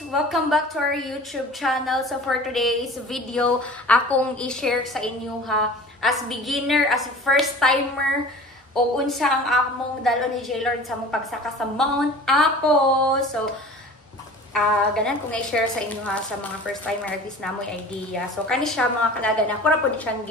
guys! Welcome back to our YouTube channel. So for today's video, akong i-share sa inyo ha, as beginner, as first timer, o unsa ang among dalo ni J-Lord sa mong pagsaka sa Mount Apo. So, ganan kong i-share sa inyo ha, sa mga first timer, at least na mo idea. So, kani siya mga kalaga na, kura po di siyang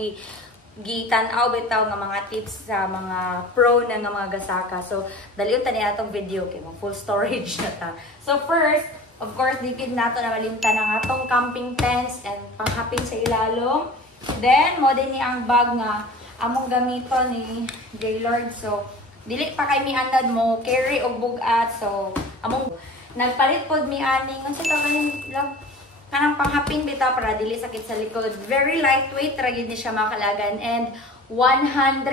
gitanaw bitaw nga mga tips sa mga pro na nga mga gasaka. So, daliyon tani atong video kay mo full storage na ta. So, first, of course, dikit nato na malimta ng atong camping tents and panghaping sa ilalom. Then, mo din ni ang bag nga among gamito ni J-Lord. So, dili pa kay mi anad mo carry og bugat. So, among nagpalit pod mi aning unsa ta kanang panghaping bita para dili sakit sa likod. Very lightweight ra gid ni siya makalagan and 136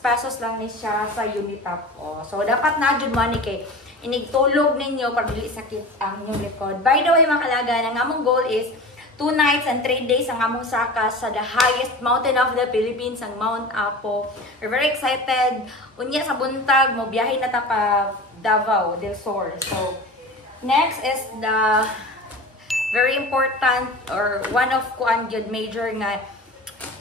pesos lang ni siya sa Unitap. Oh, so dapat na jud man ni kay inigtulog ninyo para dili sakit ang inyong likod. By the way, makalagan, ang among goal is 2 nights and 3 days ang among saka sa the highest mountain of the Philippines, ang Mount Apo. We're very excited. Unya sa buntag, mo biyahe na ta pa Davao del Sur. So, next is the very important or one of kuan gyud major nga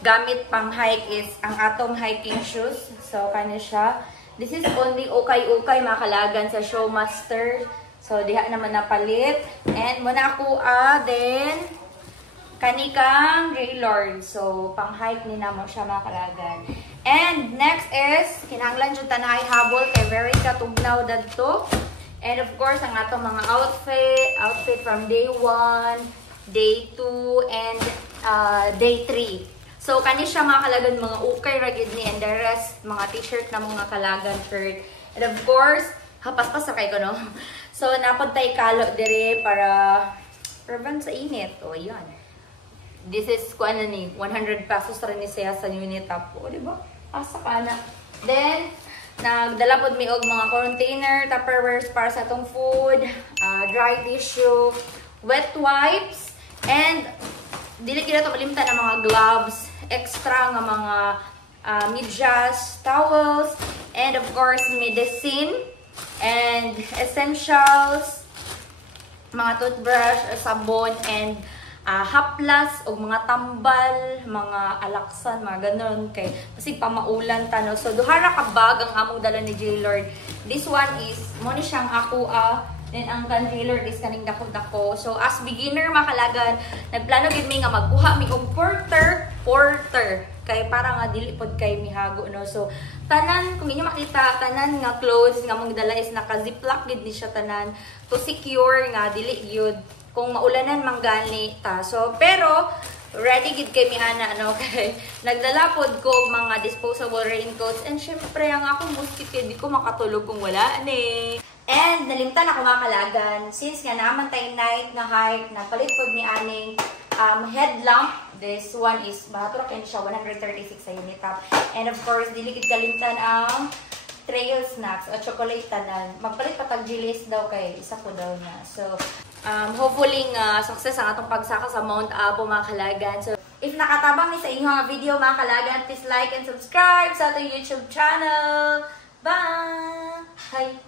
gamit pang hike is ang atong hiking shoes. So, kani siya. This is only ukay-ukay makalagan sa Showmaster. So, diha naman napalit. And muna ako then kanikang J-Lord. So, pang-hike ni namo siya makalagan. And next is, kinahanglan dyan tanay habol kay very katugnaw dadto. And of course, ang atong mga outfit from day 1, day 2, and day 3. So, kani siya mga kalagan, mga ukay ragid ni, and the rest, mga t-shirt na mga kalagan shirt. And of course, hapas-pas sa kay ko, no? So, napuntay kalo dire para prevent sa init. O, yan. This is, kuan na ni, 100 pesos rin ni siya sa Unitap. O, diba? Asa ka na. Then, nagdala pod mi og mga container, Tupperwares para sa itong food, dry tissue, wet wipes, and dili kita to kalimtan ng mga gloves, extra nga mga medyas, towels, and of course medicine and essentials, mga toothbrush, sabon, and haplas o mga tambal, mga alaksan, mga ganun kay kasi pamaulan ta, no? So duhara ka bag ang among dala ni J-Lord. This one is mo ni siyang aqua. Then, ang concealer is kaning dako-dako. So, as beginner, makalagan, nagplano gid mi nga magkuha mi og porter. Kay para nga dili pod kay mihago, no? So, tanan, kung inyo makita, tanan nga clothes nga mong dala is naka-ziplock gid ni siya tanan to secure nga dili gyud kung maulanan manggani ta. So, pero ready gid kay mi ana, no? Kay nagdala pod ko mga disposable raincoats, and syempre ang akong mosquito di ko makatulog kung wala ani. And nalimtan ako mga kalagan, since nga naman tayo night na hike, napalit po ni aning headlamp. This one is, mahaturok yan siya, 136 sa Unitap. And of course, dilikid kalimtan ang trail snacks o chocolate tanan. Magpalit pa tag-gilis daw kay isa ko daw na. So, hopefully success ang atong pagsaka sa Mount Apo mga kalagan. So, if nakatabang ni sa inyo ang video mga kalagan, please like and subscribe sa ating YouTube channel. Bye! Hi!